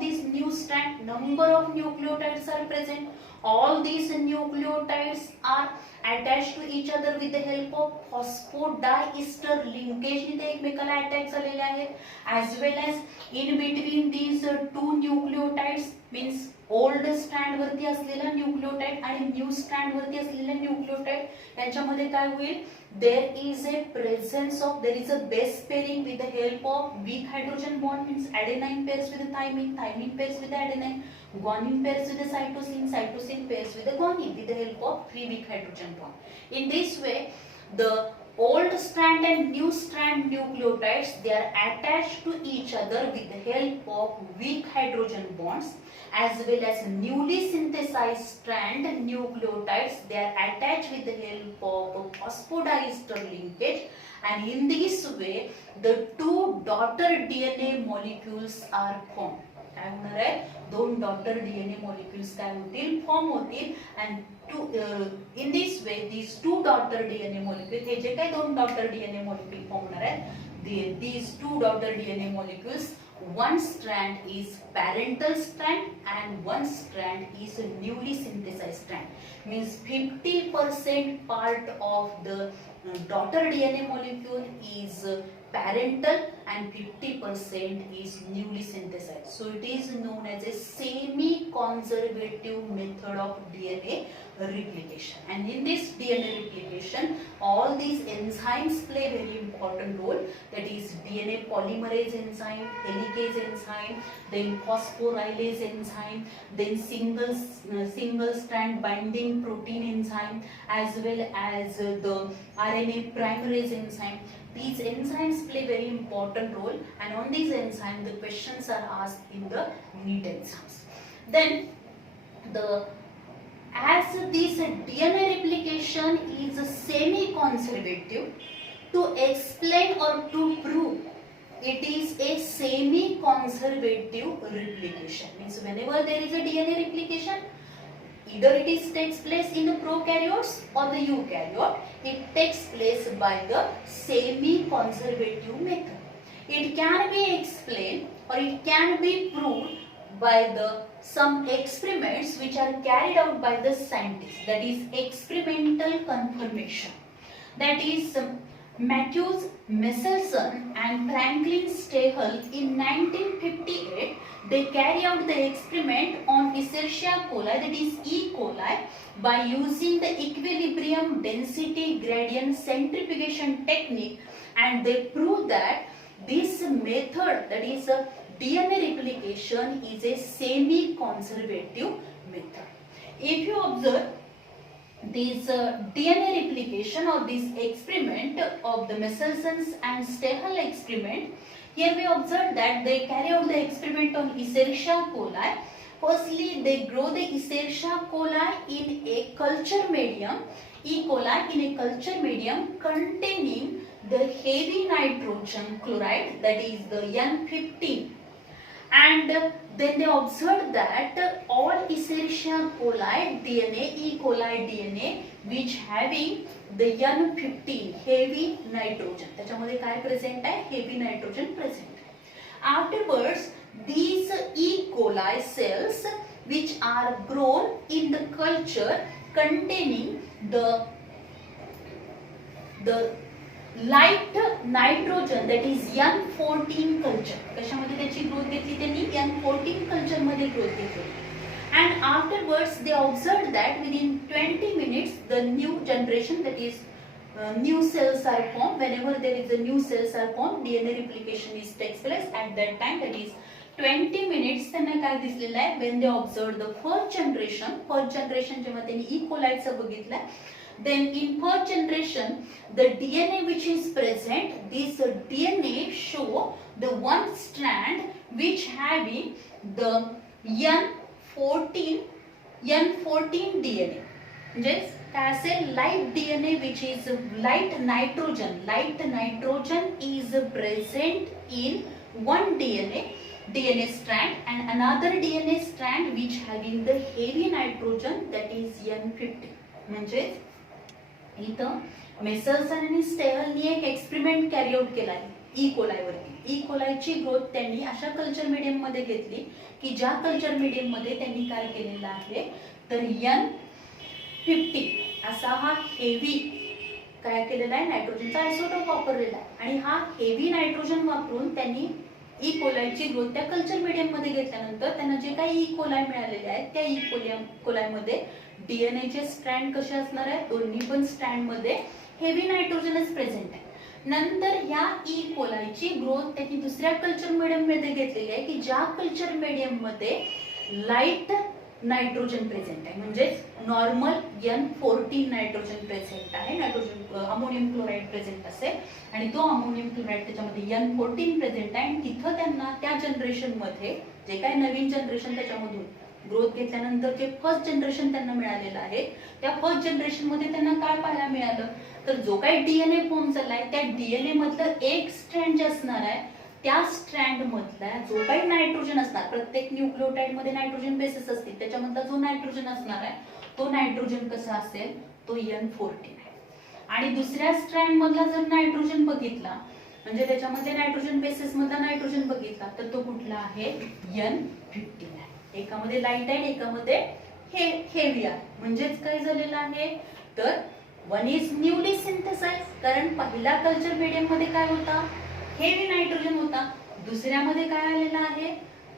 this new strand number of nucleotides are present. All these nucleotides are attached to each other with the help of phosphodiester linkage ने ते एकमेकाला attach झालेले आहेत. As well as in between these two nucleotides means old strand वरती असलेला nucleotide आणि new strand वरती असलेला न्यूक्लियोटाइड यांच्यामध्ये काय होईल, there is a presence of there is a base pairing with the help of weak hydrogen bond means adenine pairs with the thymine, thymine pairs with the adenine, guanine pairs with the cytosine, cytosine pairs with the guanine with the help of 3 weak hydrogen bond. In this way the old strand and new strand nucleotides they are attached to each other with the help of weak hydrogen bonds, as well as newly synthesized strand nucleotides they are attached with the help of phosphodiester linkage, and in this way the two daughter DNA molecules are formed. काय होणार आहे, दोन daughter DNA molecules काय होतील, form होतील. and in this way these two daughter DNA molecules, हे जे काही दोन daughter DNA molecule form होणार आहेत, these two daughter DNA molecules, one strand is parental strand and one strand is a newly synthesized strand, means 50% part of the daughter DNA molecule is parental and 50% is newly synthesized. So it is known as a semi-conservative method of DNA replication. And in this DNA replication, all these enzymes play very important role. That is DNA polymerase enzyme, helicase enzyme, then phosphorylase enzyme, then single strand binding protein enzyme, as well as the RNA polymerase enzyme. These enzymes play very important role, and on these enzymes the questions are asked in the NEET exams. Then as this DNA replication is semi-conservative, to explain or to prove it is a semi-conservative replication, means whenever there is a DNA replication, either it takes place in the prokaryotes or the eukaryote, it takes place by the semi-conservative method. It can be explained or it can be proved by some experiments which are carried out by the scientists, that is experimental confirmation. That is Matthews, Michelson and Franklin Stahel in 1958 they carry out the experiment on Escherichia coli, that is E. coli, by using the equilibrium density gradient centrifugation technique, and they prove that this method, that is DNA replication, is a semi-conservative method. If you observe this DNA replication or this experiment of the Michelson and Stahel experiment, here we observe that they carry out the experiment on Escherichia coli. Firstly, they grow the Escherichia coli in a culture medium, E. coli in a culture medium containing the heavy nitrogen chloride, that is the N15. And then they observed that all Escherichia coli DNA, E. coli DNA, which having the N15 heavy nitrogen, त्याच्यामध्ये काय present आहे, heavy nitrogen present. Afterwards, these E. coli cells which are grown in the culture containing the light nitrogen, that is N14 culture, कशामध्ये त्याची growth घेतली त्यांनी, N14 culture मध्ये growth घेतली. And afterwards they observed that within 20 minutes the new generation, that is new cells are formed. Whenever there is a new cells are formed, DNA replication takes place. At that time, that is 20 minutes त्यांना काय दिसलेलं आहे, when they observed the first generation जेव्हा त्यांनी ई कोलायचं बघितलं, then in first generation the DNA which is present, this DNA show the one strand which having the N14 DNA, म्हणजे काय असेल, light DNA which is light nitrogen is present in one DNA strand and another DNA strand which having the heavy nitrogen, that is N50. म्हणजे इथं मेसल्स आणि स्टेहलनी एक experiment carry out केला आहे ई कोलायवरती. ई कोलायची growth त्यांनी अशा कल्चर मीडियम मध्ये घेतली की ज्या कल्चर मीडियम मध्ये त्यांनी काय केलेलं आहे, तर N50 असा हा हेवी काय केलेला आहे, नायट्रोजनचा आयसोटोप वापरलेला आहे. आणि हा हेवी नायट्रोजन वापरून त्यांनी ई कोलायची ग्रोथ त्या कल्चर मीडियम मध्ये घेतल्यानंतर त्यांना जे काही ई कोलाय मिळालेले आहेत त्या ई कोलाय मध्ये डीएनए चे स्ट्रँड कसे असणार आहेत, दोन्ही पण स्ट्रँड मध्ये हेवी नायट्रोजनच प्रेझेंट आहे. नंतर ह्या ई कोलायची ग्रोथ त्यांनी दुसऱ्या कल्चर मीडियम मध्ये घेतलेली आहे की ज्या कल्चर मीडियम मध्ये लाईट नायट्रोजन प्रेझेंट आहे, म्हणजे नॉर्मल N14 नायट्रोजन प्रेझेंट आहे, नायट्रोजन अमोनियम क्लोराईड प्रेझेंट असेल आणि तो अमोनियम क्लोराईड त्याच्यामध्ये N14 प्रेझेंट आहे. आणि तिथं त्यांना त्या जनरेशन मध्ये जे काही नवीन जनरेशन त्याच्यामधून ग्रोथ घेतल्यानंतर जे फर्स्ट जनरेशन त्यांना मिळालेलं आहे त्या फर्स्ट जनरेशन मध्ये त्यांना काय पाहायला मिळालं, तर जो काही डीएनए फॉर्म झालाय त्या डीएनए मधलं एक स्ट्रँड जे असणार आहे त्या स्ट्रँड मधला जो काही नायट्रोजन असणार, प्रत्येक न्यूक्लियोटाइड मध्ये नायट्रोजन बेसेस असतील, त्याच्यामधला जो नायट्रोजन असणार आहे तो नायट्रोजन कसा असेल, तो N14 आहे. आणि दुसऱ्या स्ट्रँड मधला जर नायट्रोजन बघितला, म्हणजे त्याच्यामध्ये नायट्रोजन बेसेस मधला नायट्रोजन बघितला, तर तो कुठला आहे, N15 आहे. एकामध्ये लाईट आहे, एकामध्ये हेवी आहे. म्हणजेच काय झालेलं आहे, तर वन इज न्यूली सिंथेसाइज, कारण पहिला कल्चर मीडियम मध्ये काय होता, हेवी नायट्रोजन होता, दुसऱ्यामध्ये काय आलेलं आहे,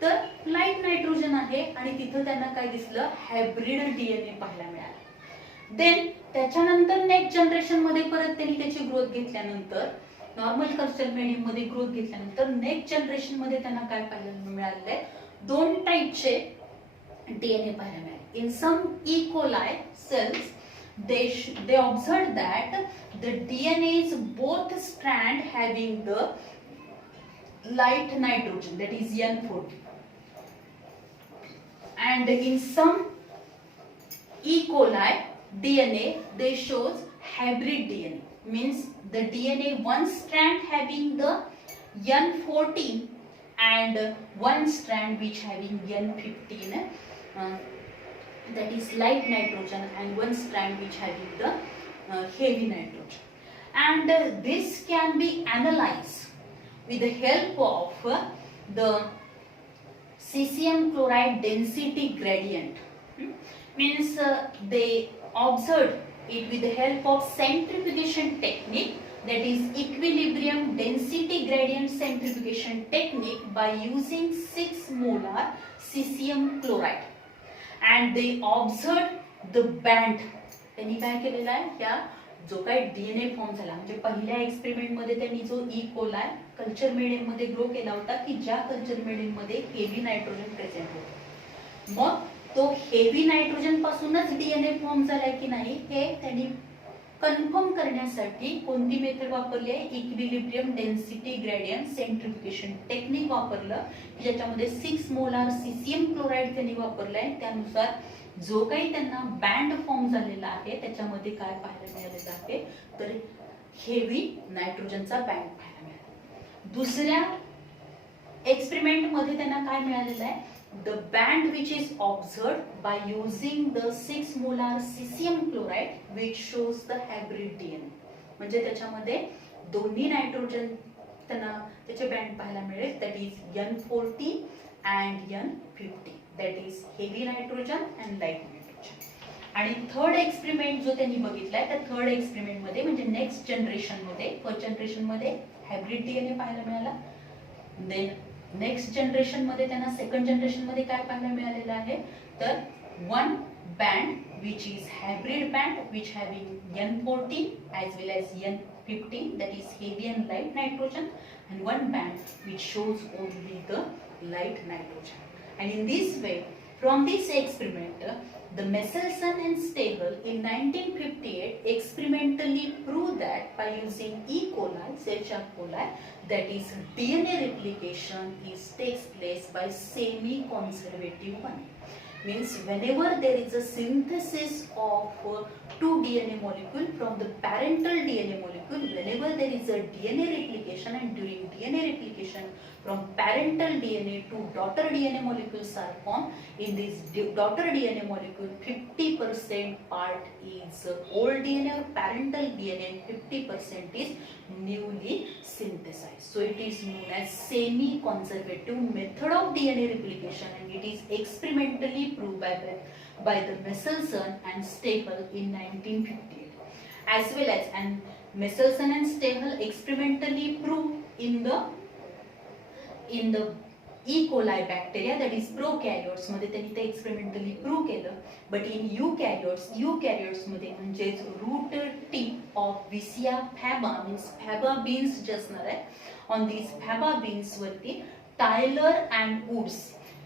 तर लाईट नायट्रोजन आहे. आणि तिथं त्यांना काय दिसलं, हायब्रिड डीएनए पाहायला मिळाला. देन त्याच्यानंतर नेक्स्ट जनरेशन मध्ये परत त्यांनी त्याची ग्रोथ घेतल्यानंतर, नॉर्मल कल्चर मीडियम मध्ये ग्रोथ घेतल्यानंतर नेक्स्ट जनरेशन मध्ये त्यांना काय पाहायला मिळालंय, दोन टाइपचे डीएनए पाहायला मिळाले. इन सम ई coli sales they observed that the DNA is both strand having the light nitrogen, that is N14, and in some E. coli DNA they shows hybrid DNA, means the DNA one strand having the N14 and one strand which having N15, that is light nitrogen, and one strand which having the heavy nitrogen. And this can be analyzed with the help of the cesium chloride density gradient. Means they observed it with the help of centrifugation technique, that is equilibrium density gradient centrifugation technique, by using 6 molar cesium chloride. And they observed the band. त्यांनी काय केलेलं आहे, या जो काही DNA form झाला, म्हणजे पहिल्या एक्सपेरिमेंट मध्ये त्यांनी जो ई कोलाय कल्चर मीडियम मध्ये ग्रो केला होता की ज्या कल्चर मीडियम मध्ये हेवी नायट्रोजन प्रेझेंट होतं, मग तो हेवी नायट्रोजन पासूनच डीएनए फॉर्म झालाय की नाही हे त्यांनी कन्फर्म करण्यासाठी कोणती मेथड वापरली आहे, इक्विलिब्रियम डेन्सिटी ग्रेडियंट सेंट्रिफ्युगेशन टेक्निक वापरलं, ज्याच्यामध्ये 6 मोलार सीसीएम क्लोराईड त्यांनी वापरलाय. त्यानुसार जो काही त्यांना बँड फॉर्म झालेला आहे त्याच्यामध्ये काय पाहायला मिळालेलं आहे, तर हेवी नायट्रोजनचा बँड पाहायला मिळाला. दुसऱ्या एक्सपेरिमेंट मध्ये त्यांना काय मिळालेलं आहे, the band which is observed by using the 6 molar cesium chloride which shows the hybrid DNA, म्हणजे त्याच्यामध्ये दोन्ही नायट्रोजन त्यांना त्याचे बँड पाहायला मिळेल, that is N14 and N50, that is heavy nitrogen and light nitrogen. आणि थर्ड एक्सपेरिमेंट जो त्यांनी बघितलाय त्या थर्ड एक्सपेरिमेंट मध्ये, म्हणजे नेक्स्ट जनरेशन मध्ये, फर्स्ट जनरेशन मध्ये हायब्रिड डीएनए पाहायला मिळाला. देन नेक्स्ट जनरेशन मध्ये त्यांना सेकंड जनरेशन मध्ये काय पाहायला मिळालेलं आहे, तर one band which is hybrid band which having N14 as well as N15, that is heavy and light nitrogen, and one band which shows only the light nitrogen. And in this way, from this experiment, the Messelson and Stahel in 1958 experimentally proved that by using E. coli, Escherichia coli, that is DNA replication takes place by semi-conservative one. Means whenever there is a synthesis of two DNA molecule from the parental DNA molecule, whenever there is a DNA replication, and during DNA replication from parental DNA to daughter DNA molecules are formed, in this daughter DNA molecule 50% part is old DNA or parental DNA and 50% is newly synthesized. So it is known as semi-conservative method of DNA replication, and it is experimentally proved by the Messelson and Stahel in 1958. As well as, and Messelson and Stahel experimentally proved in the E. coli bacteria, that is prokaryotes मध्ये त्यांनी ते experimentally prove केलं. But in eukaryotes मध्ये म्हणजेच root tip of Vicia faba means faba beans जे असणार आहे, on this faba beans वरती Taylor and Woods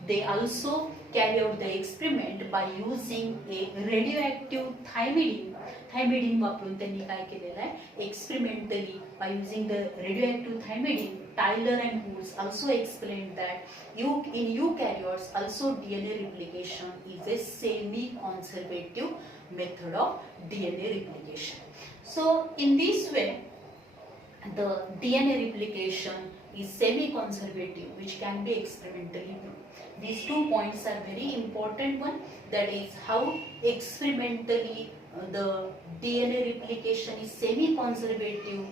they also carry out the experiment by using a radioactive thymidine वापरून त्यांनी काय केलेलं आहे, experimentally by using the radioactive thymidine, Tyler and Woods also explained that in eukaryotes also DNA replication is a semi-conservative method of DNA replication. So in this way the DNA replication is semi-conservative, which can be experimentally proved. These 2 points are very important one, that is how experimentally the DNA replication is semi-conservative.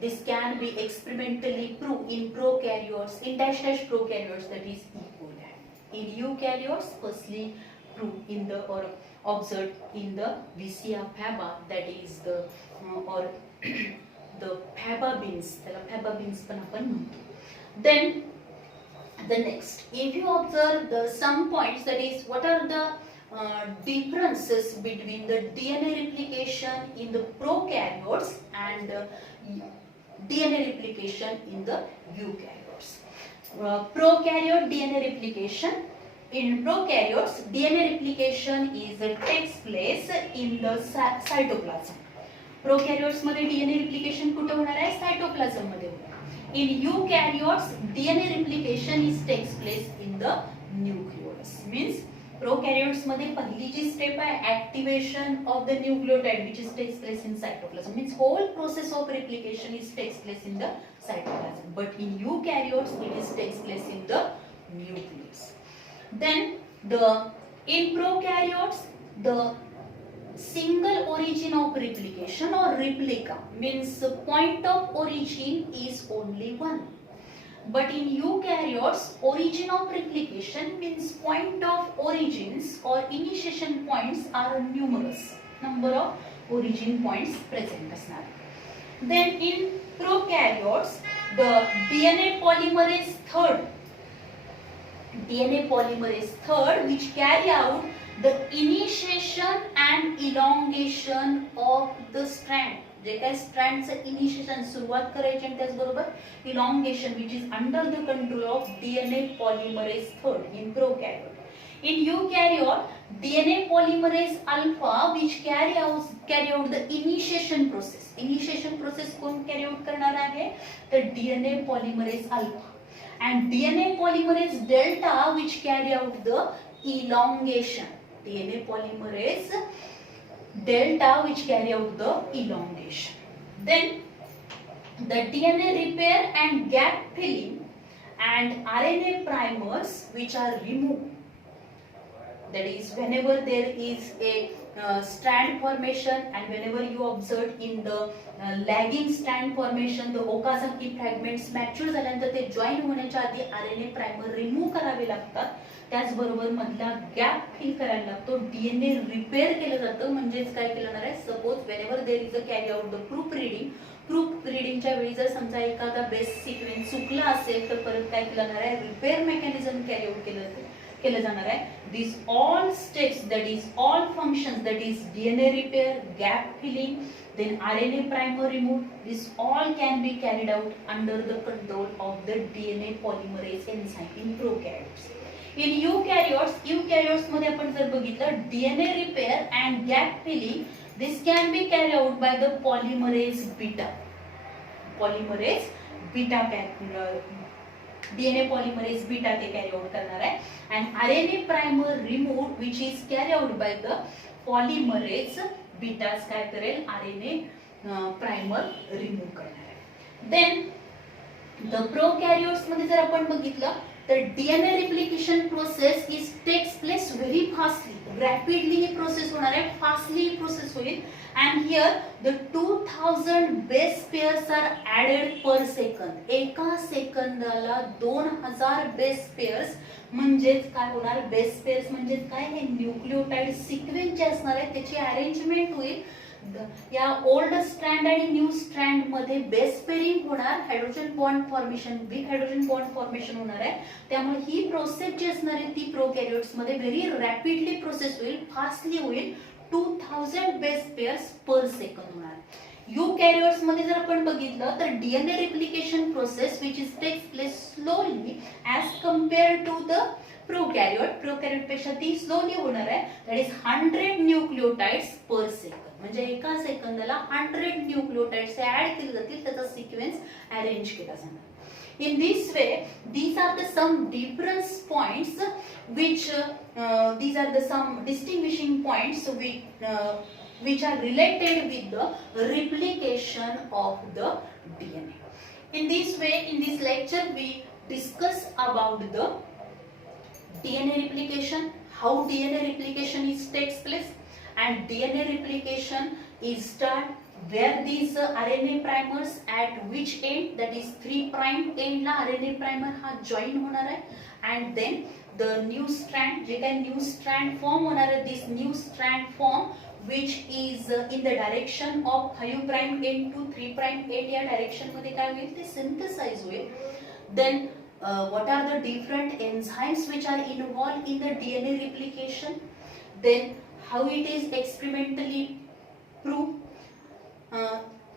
This can be experimentally proved in prokaryotes, in dash prokaryotes, that is E. coli. In eukaryotes, firstly proved in the or observed in the Vicia faba, that is the or the faba beans, त्याला faba beans पण आपण म्हणतो. Then the next, if you observe the some points, that is what are the differences between the DNA replication in the prokaryotes and DNA replication in the eukaryotes. Prokaryote DNA replication. In prokaryotes, DNA replication takes place in the cytoplasm. Prokaryotes मध्ये DNA replication कुठे होणार आहे, cytoplasm मध्ये होणार. In eukaryotes, DNA replication takes place in the nucleus. Means prokaryotes मध्ये पहिली जी step आहे activation of the nucleotide, which takes place in cytoplasm. Means whole process of replication takes place in the cytoplasm. But in eukaryotes, it takes place in the nucleus. Then in prokaryotes, the single origin of replication or replica means the point of origin is only one. But in eukaryotes, origin of replication means point of origins or initiation points are numerous. Number of origin points present असणार. Then in prokaryotes, the DNA polymerase third which carry out the initiation and elongation of the strand. जे काय स्ट्रँडचं initiation सुरुवात करायची आणि त्याचबरोबर elongation which is under the control of DNA polymerase third in prokaryote. In eukaryote, DNA polymerase alpha which carry out the initiation process. Initiation process कोण carry out करणार आहे, तर DNA polymerase alpha. And DNA polymerase delta which carry out the elongation. DNA polymerase delta which carry out the elongation. Then the DNA repair and gap filling and RNA primers which are removed. That is, whenever there is a strand formation and whenever you observe in the lagging strand formation, the Okazaki fragments mature झाल्यानंतर ते join होण्याच्या आधी RNA primer remove करावे लागतात. त्याचबरोबर मधला gap fill करायला लागतो. डीएनए रिपेअर केलं जातं. म्हणजेच काय केलं जाणार आहे, suppose whenever there is a carry out the proof रिडिंगच्या वेळी जर समजा एखादा बेस सिक्वेन्स चुकला असेल तर परत काय केलं जाणार आहे, रिपेअर मेकॅनिझम कॅरी आउट केलं जातं. केलं जाणार आहे. These all steps, that is all functions, that is DNA repair, gap filling, then RNA primer remove, this all can be carried out under the control of the DNA polymerase enzyme in prokaryotes. In eukaryotes मध्ये आपण जर बघितलं DNA repair and gap filling, this can be carried out by the polymerase beta DNA polymerase beta ते carry out करणार आहे. and RNA primer removed which is carried out by the polymerase beta काय करेल RNA primer remove करणार आहे. then the prokaryotes मध्ये जर आपण बघितलं तर DNA replication process is takes place very fastly, rapidly he process होणार आहे, fastly ही process होईल. and here the 2000 base pairs are added per second. एका सेकंदाला 2000 base pairs म्हणजेच काय होणार, बेस पेअर्स म्हणजे काय, हे न्यूक्लियोटाइड सिक्वेन्स जे असणार आहे त्याची अरेंजमेंट होईल. या ओल्ड स्ट्रँड आणि न्यू स्ट्रँड मध्ये बेस पेअरिंग होणार, hydrogen bond formation, big hydrogen bond formation होणार आहे. त्यामुळे ही प्रोसेस जी असणार आहे ती प्रोकॅरियोट्स मध्ये व्हेरी रॅपिडली प्रोसेस होईल, फास्टली होईल. 2000 बेस पेअर्स पर सेकंद होणार. यूकॅरियोट्स मध्ये जर आपण बघितलं तर DNA replication process which is takes place slowly as compare to the prokaryote पेक्षा ती स्लोली होणार आहे. That is 100 nucleotides per second, म्हणजे एका सेकंदाला 100 न्यूक्लियोटाइड्स ऍड केले जातील, त्याचा सिक्वेन्स अरेंज केला जाणार. In this way, these are the some difference points which these are the some distinguishing points which are related with the replication of the DNA. In this way, in this lecture, we discuss about the DNA replication, how DNA replication takes place, and DNA replication is start where these RNA primers at which end, that is 3' end La RNA primer हा join होणार आहे. and then the new strand, जे काही new strand form होणार आहे, this new strand form which is in the direction of 5' end to 3' end या direction मध्ये काय होईल, ते synthesize होईल. then what are the different enzymes which are involved in the DNA replication, then how it is experimentally proved.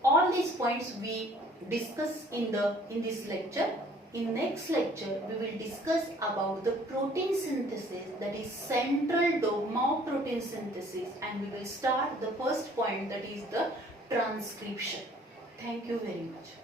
All these points we discuss in this lecture. In next lecture we will discuss about the protein synthesis, that is central dogma of protein synthesis, and we will start the first point, that is the transcription. Thank you very much.